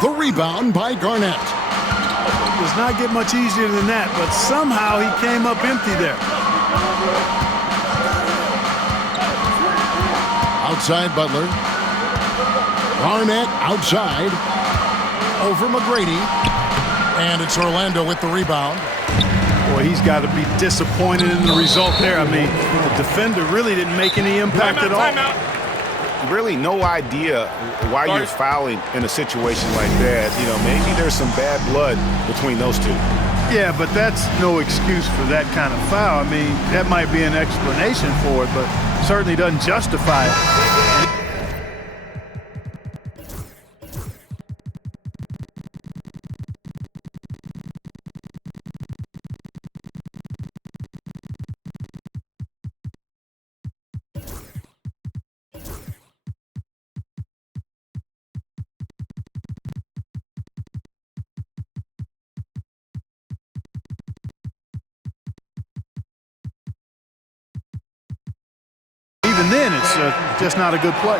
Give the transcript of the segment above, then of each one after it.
The rebound by Garnett. Does not get much easier than that, but somehow he came up empty there. Outside Butler. Garnett outside. Over McGrady. And it's Orlando with the rebound. Boy, he's got to be disappointed in the result there. I mean, the defender really didn't make any impact at all. Really no idea why you're fouling in a situation like that. You know, maybe there's some bad blood between those two. Yeah, but that's no excuse for that kind of foul. I mean, that might be an explanation for it, but certainly doesn't justify it. Even then, it's just not a good play.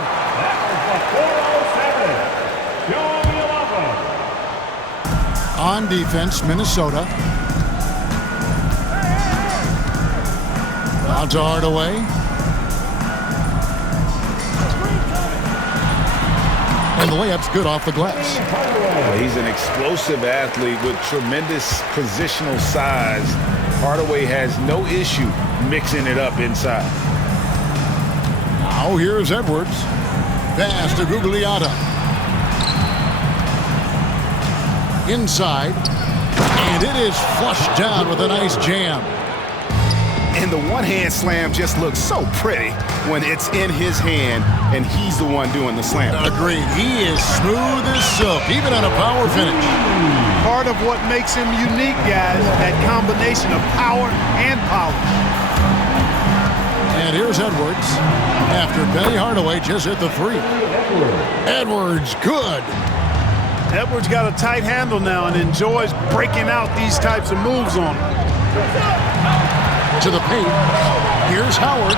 On defense, Minnesota. On to Hardaway. And the layup's good off the glass. He's an explosive athlete with tremendous positional size. Hardaway has no issue mixing it up inside. Now here's Edwards. Pass to Gugliotta. Inside. And it is flushed down with a nice jam. And the one-hand slam just looks so pretty when it's in his hand and he's the one doing the slam. Agreed. He is smooth as silk, even on a power finish. Part of what makes him unique, guys, that combination of power and polish. And here's Edwards. After Penny Hardaway just hit the three. Edwards, good. Edwards got a tight handle now and enjoys breaking out these types of moves on him. To the paint. Here's Howard.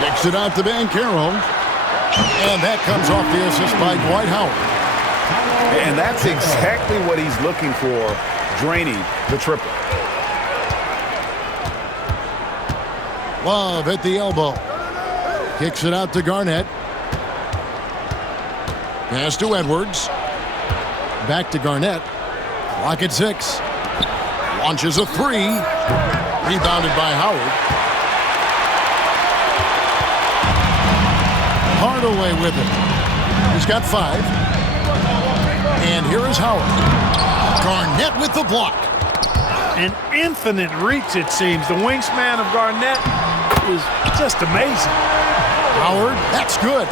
Kicks it out to Banchero. And that comes off the assist by Dwight Howard. And that's exactly what he's looking for, draining the triple. Love at the elbow. Kicks it out to Garnett. Pass to Edwards. Back to Garnett. Clock at 6. Launches a three. Rebounded by Howard. Hardaway with it. He's got 5. And here is Howard. Garnett with the block. An infinite reach, it seems. The wingspan of Garnett is just amazing. Howard, that's good.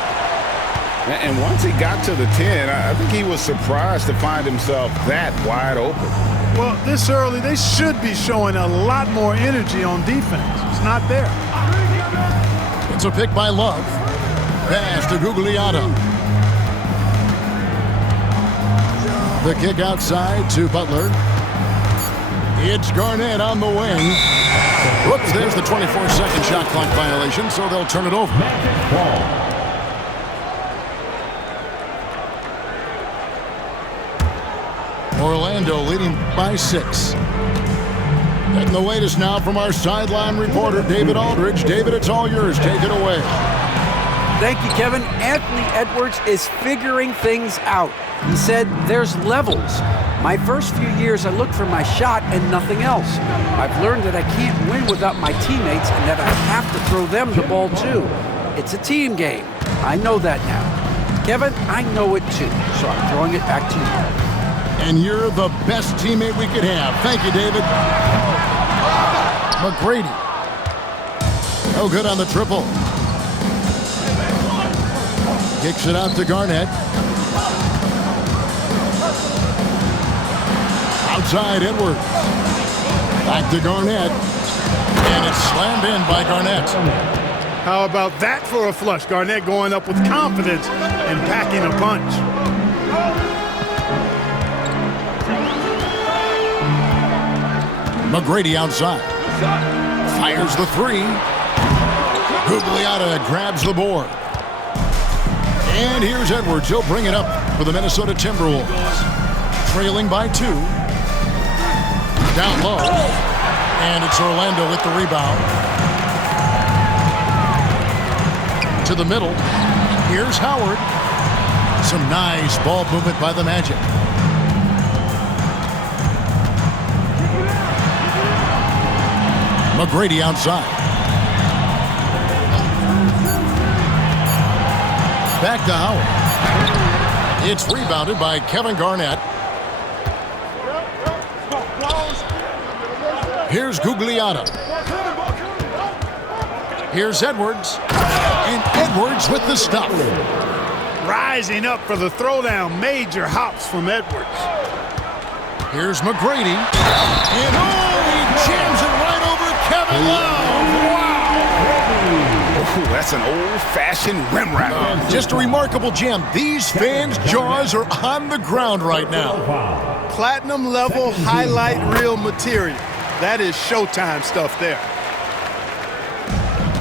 And once he got to the 10, I think he was surprised to find himself that wide open. Well, this early, they should be showing a lot more energy on defense. It's not there. It's a pick by Love. Pass to Gugliotta. The kick outside to Butler. It's Garnett on the wing. Whoops, there's the 24-second shot clock violation, so they'll turn it over. Orlando leading by 6. Getting the latest now from our sideline reporter, David Aldridge. David, it's all yours. Take it away. Thank you, Kevin. Anthony Edwards is figuring things out. He said there's levels. My first few years, I looked for my shot and nothing else. I've learned that I can't win without my teammates and that I have to throw them the ball too. It's a team game. I know that now. Kevin, I know it too, so I'm throwing it back to you. And you're the best teammate we could have. Thank you, David. McGrady. No good on the triple. Kicks it out to Garnett. Outside Edwards. Back to Garnett. And it's slammed in by Garnett. How about that for a flush? Garnett going up with confidence and packing a punch. McGrady outside. Fires the three. Gugliotta grabs the board. And here's Edwards. He'll bring it up for the Minnesota Timberwolves. Trailing by 2. Down low. And it's Orlando with the rebound. To the middle. Here's Howard. Some nice ball movement by the Magic. McGrady outside. Back to Howard. It's rebounded by Kevin Garnett. Here's Gugliotta. Here's Edwards. And Edwards with the stuff. Rising up for the throwdown. Major hops from Edwards. Here's McGrady. And he jams it right over Kevin Love. Wow. Ooh, that's an old-fashioned rim wrap. Just a remarkable jam. These fans' jaws are on the ground right now. Platinum level highlight reel material. That is Showtime stuff there.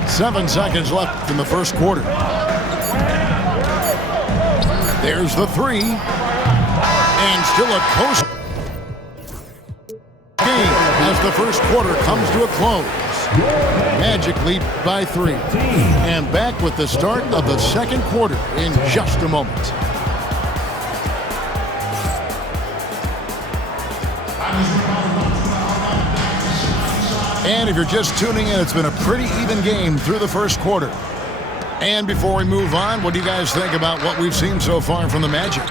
7 seconds left in the first quarter. There's the 3. And still a close game as the first quarter comes to a close. Magic lead by 3. And back with the start of the second quarter in just a moment. And if you're just tuning in, it's been a pretty even game through the first quarter. And before we move on, what do you guys think about what we've seen so far from the Magic?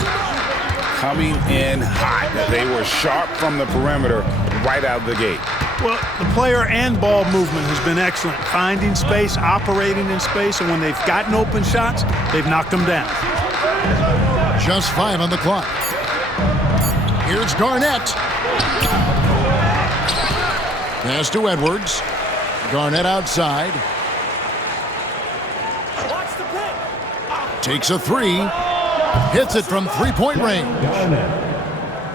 Coming in hot. They were sharp from the perimeter right out of the gate. Well, the player and ball movement has been excellent. Finding space, operating in space, and when they've gotten open shots, they've knocked them down. Just 5 on the clock. Here's Garnett. Pass to Edwards. Garnett outside. Takes a 3. Hits it from three-point range.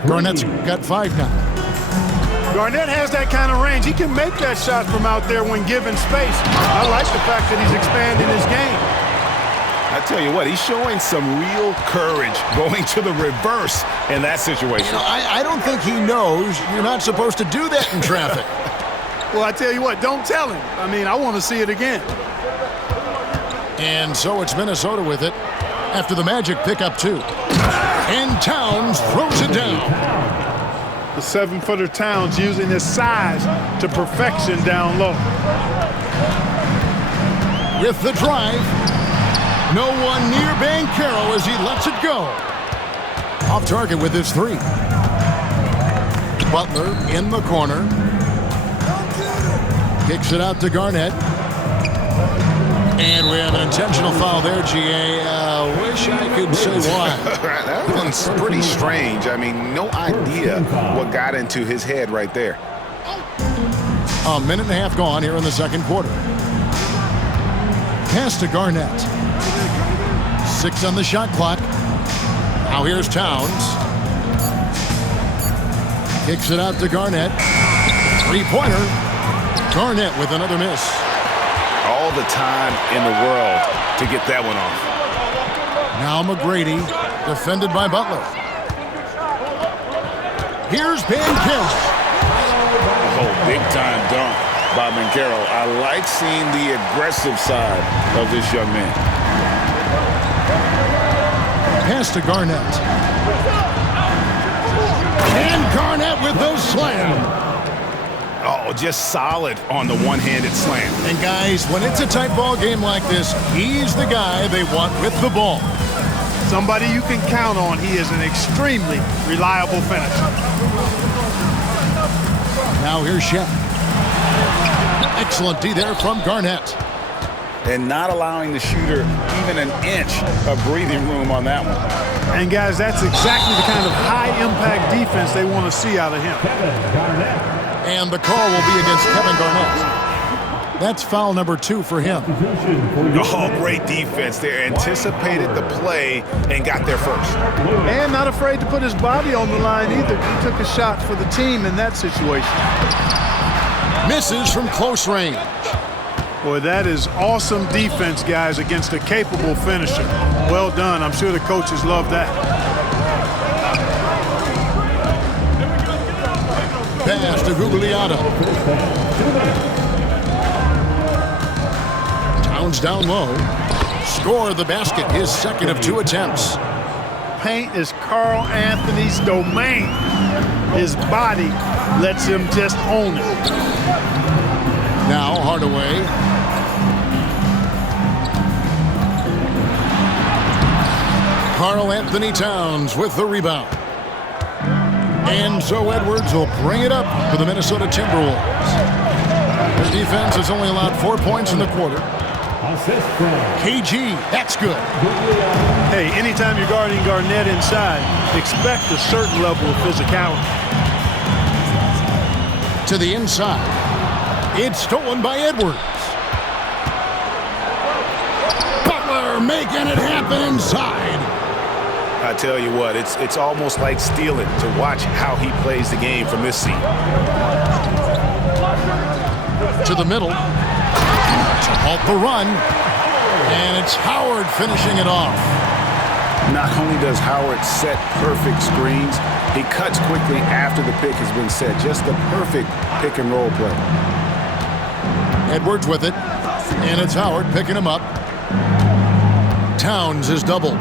Garnett's got 5 now. Garnett has that kind of range. He can make that shot from out there when given space. I like the fact that he's expanding his game. I tell you what, he's showing some real courage going to the reverse in that situation. I don't think he knows you're not supposed to do that in traffic. Well, I tell you what, don't tell him. I mean, I want to see it again. And so it's Minnesota with it after the Magic pick up 2. And Towns throws it down. The 7-footer Towns using his size to perfection down low. With the drive. No one near Banchero as he lets it go. Off target with his 3. Butler in the corner. Kicks it out to Garnett. And we have an intentional foul there, GA. Wish I could say why. That one's pretty strange. I mean, no idea what got into his head right there. A minute and a half gone here in the second quarter. Pass to Garnett. 6 on the shot clock. Now here's Towns. Kicks it out to Garnett. 3-pointer. Garnett with another miss. All the time in the world to get that one off. Now McGrady, defended by Butler. Here's Banchero. Oh, big-time dunk by Banchero. I like seeing the aggressive side of this young man. Pass to Garnett. And Garnett with those slam. Oh, just solid on the one-handed slam. And guys, when it's a tight ball game like this, he's the guy they want with the ball. Somebody you can count on. He is an extremely reliable finisher. Now here's Shep. Excellent D there from Garnett. And not allowing the shooter even an inch of breathing room on that one. And guys, that's exactly the kind of high-impact defense they want to see out of him. And the call will be against Kevin Garnett. That's foul number 2 for him. Oh, great defense there. Anticipated the play and got there first. And not afraid to put his body on the line either. He took a shot for the team in that situation. Misses from close range. Boy, that is awesome defense, guys, against a capable finisher. Well done. I'm sure the coaches love that. pass to Gugliotta. Towns down low. Score the basket, his second of 2 attempts. Paint is Carl Anthony's domain. His body lets him just own it. Now Hardaway. Karl Anthony Towns with the rebound. And so Edwards will bring it up for the Minnesota Timberwolves. Their defense has only allowed 4 points in the quarter. KG, that's good. Hey, anytime you're guarding Garnett inside, expect a certain level of physicality. To the inside. It's stolen by Edwards. Butler making it happen inside. I tell you what, it's almost like stealing to watch how he plays the game from this seat. To the middle. To halt the run. And it's Howard finishing it off. Not only does Howard set perfect screens, he cuts quickly after the pick has been set. Just the perfect pick and roll play. Edwards with it. And it's Howard picking him up. Towns is doubled.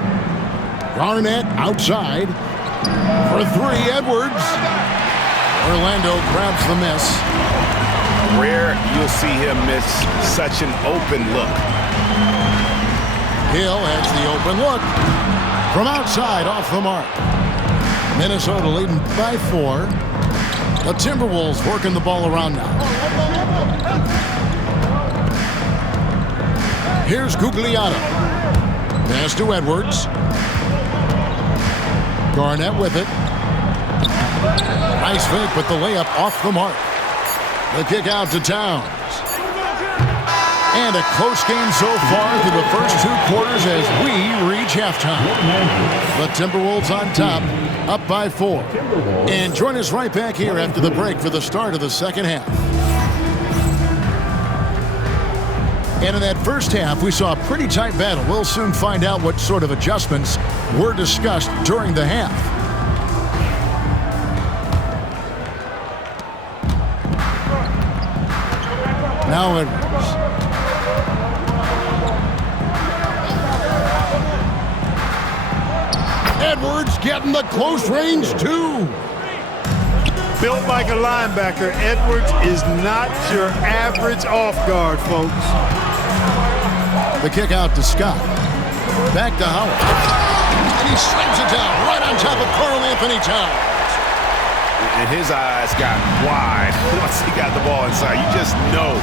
Garnett outside for 3. Edwards. Orlando grabs the miss. Rare you'll see him miss such an open look. Hill has the open look. From outside, off the mark. Minnesota leading by 4. The Timberwolves working the ball around now. Here's Gugliotta. Pass to Edwards. Garnett with it. Nice fake, but the layup off the mark. The kick out to Towns. And a close game so far through the first 2 quarters as we reach halftime. The Timberwolves on top, up by 4. And join us right back here after the break for the start of the second half. And in that first half, we saw a pretty tight battle. We'll soon find out what sort of adjustments were discussed during the half. Now Edwards. Edwards getting the close range, too. Built like a linebacker, Edwards is not your average off guard, folks. The kick out to Scott. Back to Howard. And he slams it down right on top of Karl Anthony Towns. And his eyes got wide once he got the ball inside. You just know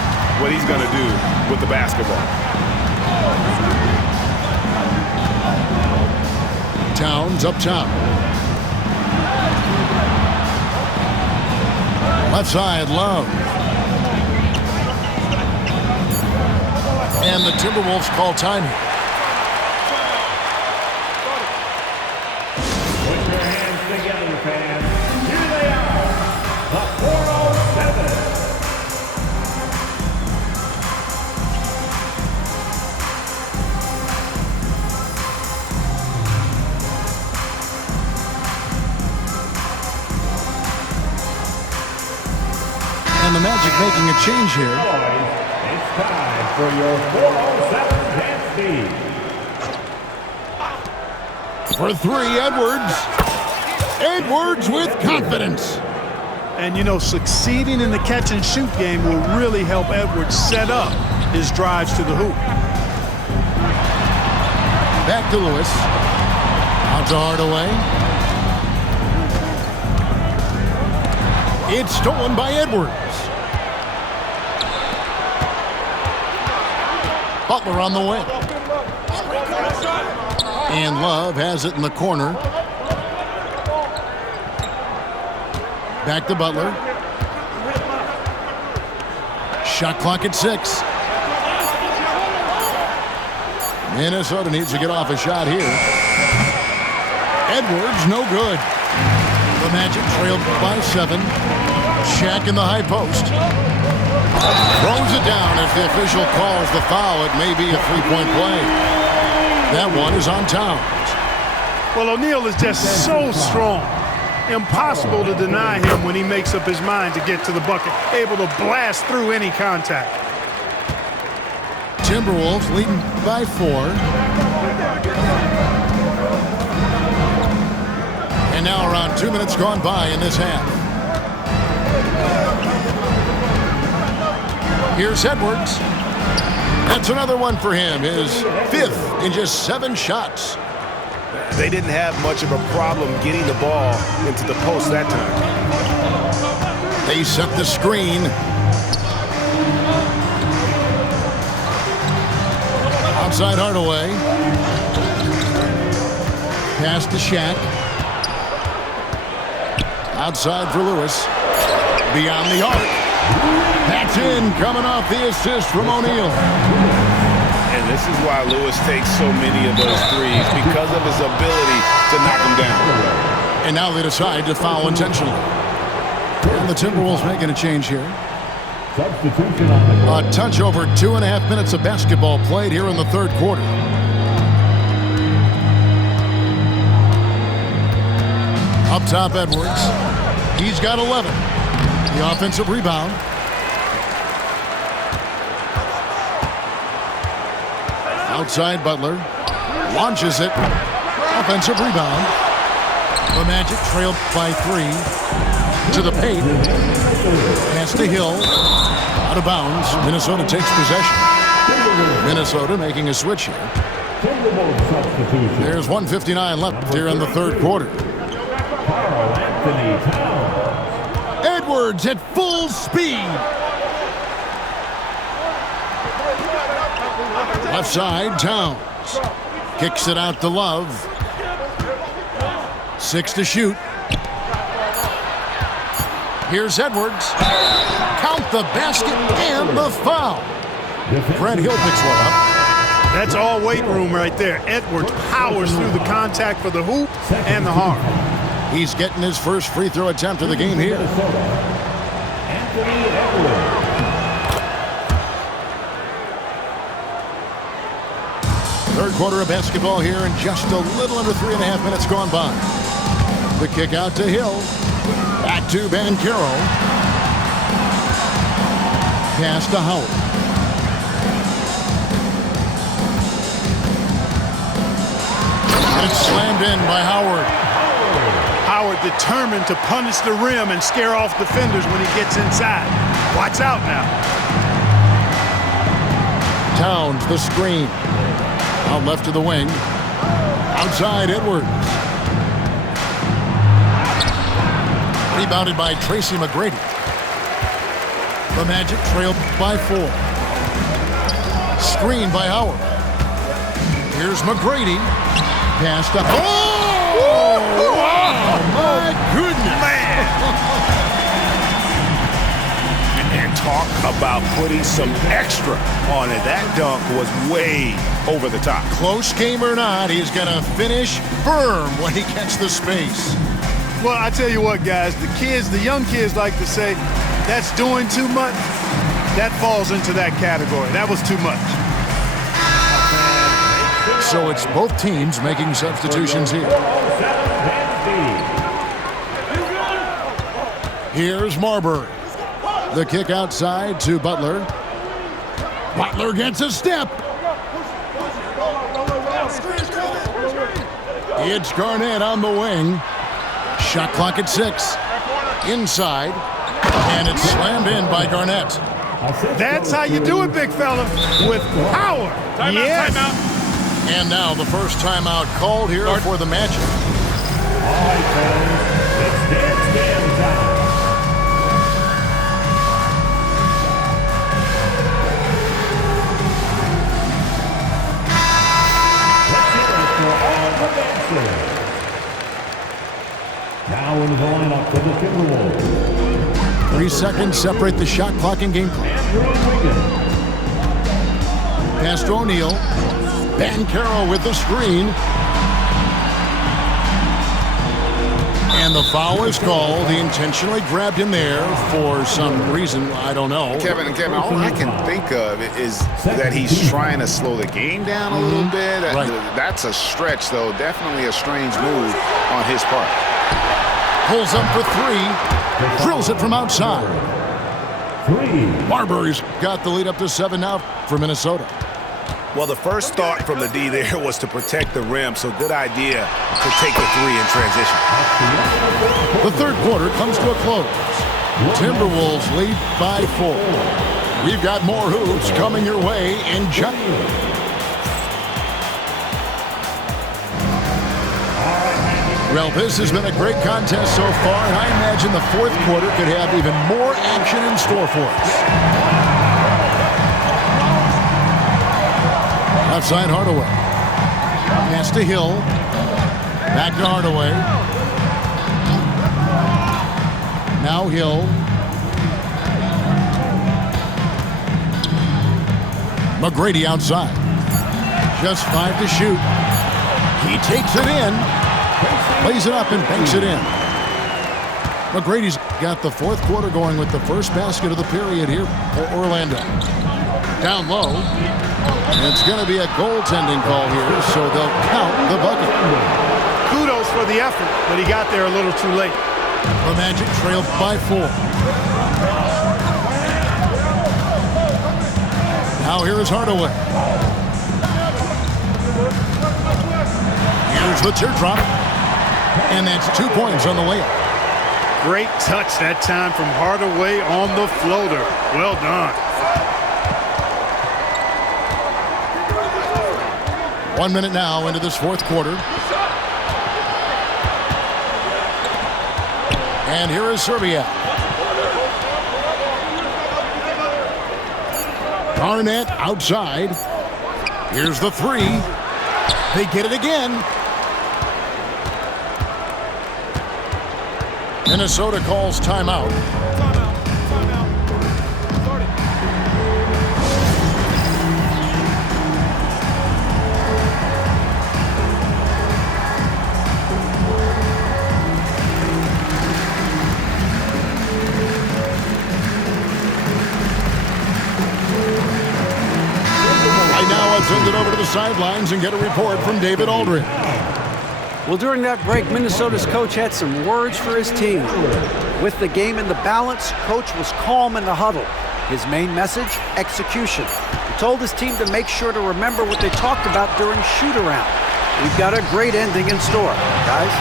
what he's going to do with the basketball. Towns up top. Left side, Love. And the Timberwolves call time. Put your hands together, fans. Here they are, the 407. And the Magic making a change here. It's time for your 407 dance beat. For 3, Edwards. Edwards with confidence. And, you know, succeeding in the catch-and-shoot game will really help Edwards set up his drives to the hoop. Back to Lewis. Out to Hardaway. It's stolen by Edwards. Butler on the wing. And Love has it in the corner. Back to Butler. Shot clock at 6. Minnesota needs to get off a shot here. Edwards, no good. The Magic trailed by 7. Shaq in the high post. Throws it down as the official calls the foul. It may be a 3-point play. That one is on Towns. Well, O'Neal is just so strong. Impossible to deny him when he makes up his mind to get to the bucket, able to blast through any contact. Timberwolves leading by 4. And now around 2 minutes gone by in this half. Here's Edwards. That's another one for him, his 5th in just 7 shots. They didn't have much of a problem getting the ball into the post that time. They set the screen. Outside Hardaway. Pass to Shaq. Outside for Lewis. Beyond the arc. That's in, coming off the assist from O'Neal. And this is why Lewis takes so many of those threes, because of his ability to knock them down. And now they decide to foul intentionally. And the Timberwolves making a change here. Substitution on the A touch over 2.5 minutes of basketball played here in the third quarter. Up top, Edwards. He's got 11. The offensive rebound. Outside Butler. Launches it. Offensive rebound. The Magic trailed by 3. To the paint. Pass to Hill. Out of bounds. Minnesota takes possession. Minnesota making a switch here. substitution. There's 1:59 left here in the third quarter. Karl-Anthony Towns. Edwards at full speed. Left side, Towns. Kicks it out to Love. 6 to shoot. Here's Edwards. Count the basket and the foul. Brad Hill picks one up. That's all weight room right there. Edwards powers through the contact for the hoop and the harm. He's getting his first free throw attempt of the game here. Anthony Edwards. Third quarter of basketball here, and just a little under 3.5 minutes gone by. The kick out to Hill. Back to Banchero. Pass to Howard. It's slammed in by Howard. Howard determined to punish the rim and scare off defenders when he gets inside. Watch out now. Towns, the screen. Out left to the wing. Outside, Edwards. Rebounded by Tracy McGrady. The Magic trailed by 4. Screen by Howard. Here's McGrady. Pass to... Oh! My goodness! And talk about putting some extra on it. That dunk was way over the top. Close game or not, he's going to finish firm when he gets the space. Well, I tell you what, guys, the young kids like to say, that's doing too much. That falls into that category. That was too much. So it's both teams making substitutions here. Here's Marbury. The kick outside to Butler. Butler gets a step. It's Garnett on the wing. Shot clock at 6. Inside. And it's slammed in by Garnett. That's how you do it, big fella. With power. Yes. Timeout. And now the first timeout called here for the Magic. All right, fellas. It's dance time. Let's hear it for all the dancers. Now in the lineup for the Timberwolves. 3 seconds separate the shot clock and game clock. Andrew Wiggins. Pass to O'Neal. Banchero with the screen. And the foul is called. He intentionally grabbed him there for some reason. I don't know. Kevin, all I can think of is that he's trying to slow the game down a little bit. Right. That's a stretch, though. Definitely a strange move on his part. Pulls up for three. Drills it from outside. Marbury's got the lead up to 7 now for Minnesota. Well, the first thought from the D there was to protect the rim, so good idea to take the three in transition. The third quarter comes to a close. Timberwolves lead by 4. We've got more hoops coming your way in just... Well, this has been a great contest so far, and I imagine the fourth quarter could have even more action in store for us. Outside Hardaway. Pass to Hill. Back to Hardaway. Now Hill. McGrady outside. Just 5 to shoot. He takes it in. Plays it up and banks it in. McGrady's got the fourth quarter going with the first basket of the period here for Orlando. Down low. It's going to be a goaltending call here, so they'll count the bucket. Kudos for the effort, but he got there a little too late. The Magic trail by 4. Now here is Hardaway. Here's the teardrop. And that's 2 points on the layup. Great touch that time from Hardaway on the floater. Well done. 1 minute now into this fourth quarter. And here is Serbia. Garnett outside. Here's the three. They get it again. Minnesota calls timeout. Right now, I'll send it over to the sidelines and get a report from David Aldridge. Well, during that break, Minnesota's coach had some words for his team. With the game in the balance, coach was calm in the huddle. His main message, execution. He told his team to make sure to remember what they talked about during shoot-around. We've got a great ending in store, guys.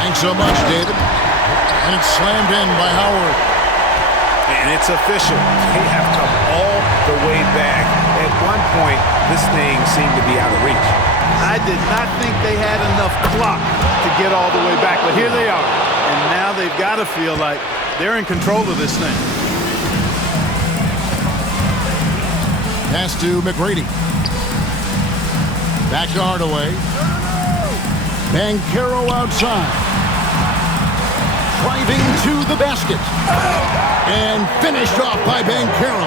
Thanks so much, David. And it's slammed in by Howard. And it's official. They have come all the way back. At one point, this thing seemed to be out of reach. I did not think they had enough clock to get all the way back, but here they are. And now they've got to feel like they're in control of this thing. Pass to McGrady. Back to Hardaway. Banchero outside. Driving to the basket. And finished off by Banchero.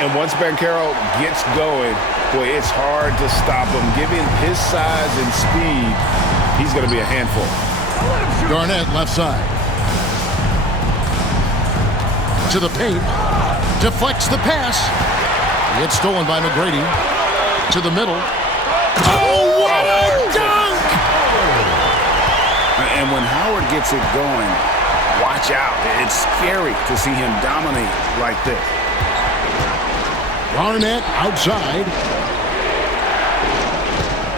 And once Banchero gets going, boy, it's hard to stop him. Given his size and speed, he's going to be a handful. Garnett left side. To the paint. Deflects the pass. It's stolen by McGrady. To the middle. Oh, what a dunk! And when Howard gets it going, watch out. It's scary to see him dominate like this. Garnett outside.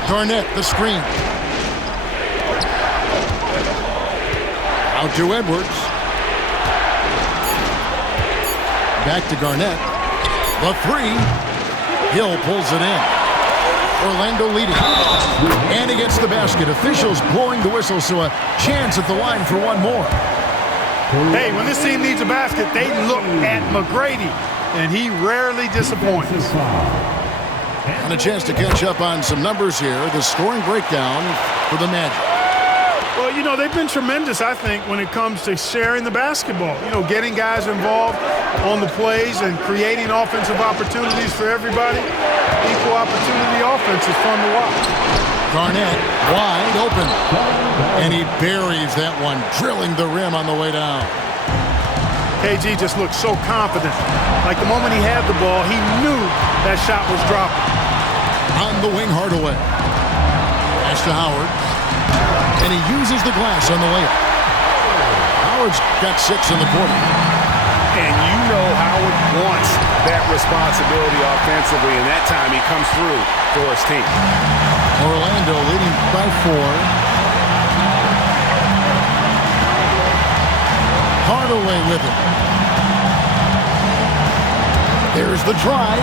Garnett, the screen. Out to Edwards. Back to Garnett. The three. Hill pulls it in. Orlando leading. And he gets the basket. Officials blowing the whistle, so a chance at the line for one more. Hey, when this team needs a basket, they look at McGrady, and he rarely disappoints. And a chance to catch up on some numbers here. The scoring breakdown for the Magic. Well, you know, they've been tremendous, I think, when it comes to sharing the basketball. You know, getting guys involved on the plays and creating offensive opportunities for everybody. Equal opportunity offense is fun to watch. Garnett wide open. And he buries that one, drilling the rim on the way down. KG just looked so confident. Like the moment he had the ball, he knew that shot was dropping. On the wing, Hardaway. Pass to Howard. And he uses the glass on the layup. Howard's got 6 in the quarter. And you know Howard wants that responsibility offensively, and that time he comes through for his team. Orlando leading by 4. Hardaway with it. There's the drive.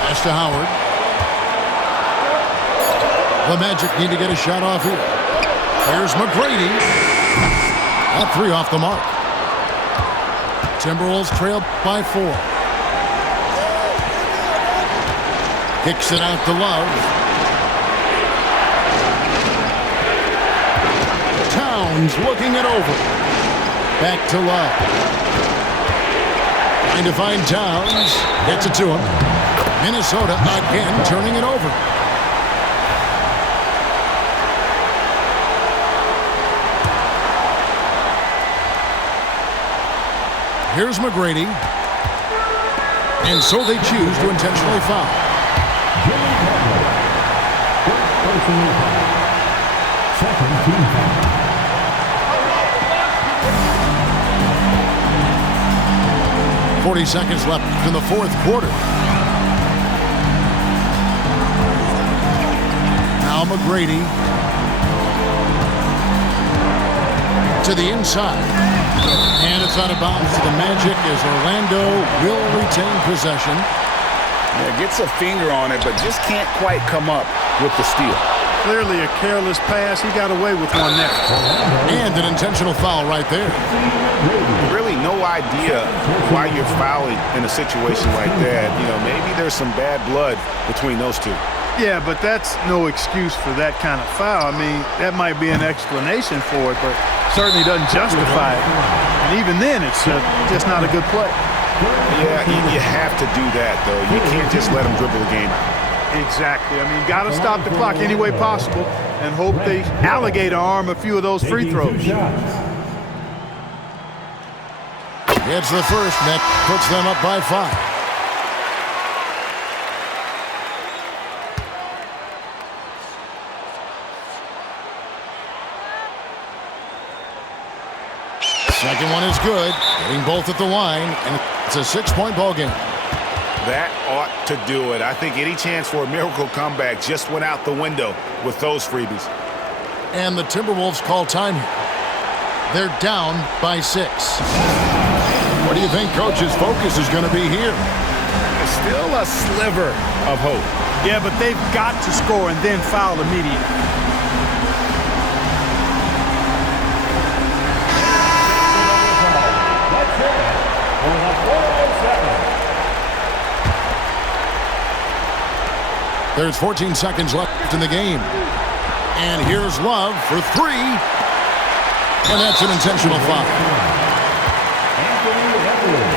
Pass to Howard. The Magic need to get a shot off here. Here's McGrady. That 3 off the mark. Timberwolves trail by 4. Kicks it out to Love. Towns looking it over. Back to Love. Trying to find Towns. Gets it to him. Minnesota again turning it over. Here's McGrady. And so they choose to intentionally foul. Second team foul. 40 seconds left in the 4th quarter. Now McGrady to the inside. And it's out of bounds to the Magic as Orlando will retain possession. Yeah, gets a finger on it, but just can't quite come up with the steal. Clearly a careless pass. He got away with one there. And an intentional foul right there. Really no idea why you're fouling in a situation like that. You know, maybe there's some bad blood between those two. Yeah, but that's no excuse for that kind of foul. I mean, that might be an explanation for it, but certainly doesn't justify it. And even then, it's just not a good play. Yeah, you have to do that, though. You can't just let them dribble the game. Exactly. I mean, got to stop the clock any way possible and hope they alligator arm a few of those free throws. It's the first, and that puts them up by 5. Second one is good. Getting both at the line, and it's a 6-point ball game. That ought to do it. I think any chance for a miracle comeback just went out the window with those freebies. And the Timberwolves call time here. They're down by 6. What do you think Coach's focus is going to be here? Still a sliver of hope. Yeah, but they've got to score and then foul immediately. There's 14 seconds left in the game. And here's Love for 3. And that's an intentional foul. Anthony Edwards.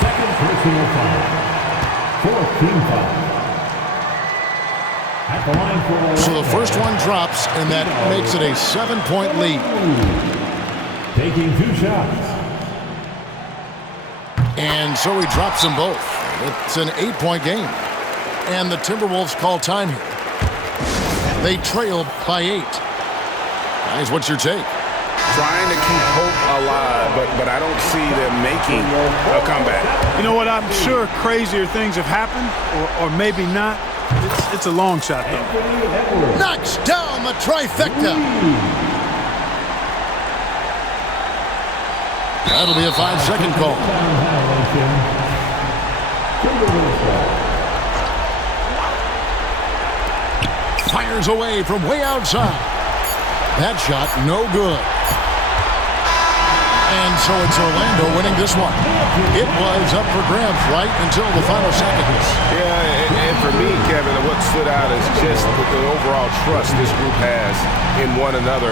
Second personal foul. 4th team foul. At the line for So the first one drops, and that makes it a 7-point lead. taking 2 shots. And so he drops them both. It's an 8-point game. And the Timberwolves call time here. They trail by 8. Guys, what's your take? Trying to keep hope alive, but I don't see them making a comeback. You know what? I'm sure crazier things have happened, or maybe not. It's a long shot, though. Knocks down the trifecta. That'll be a 5-second call. Fires away from way outside. That shot, no good. And so it's Orlando winning this one. It was up for grabs right until the final seconds. Yeah, and for me, Kevin, what stood out is just the overall trust this group has in one another.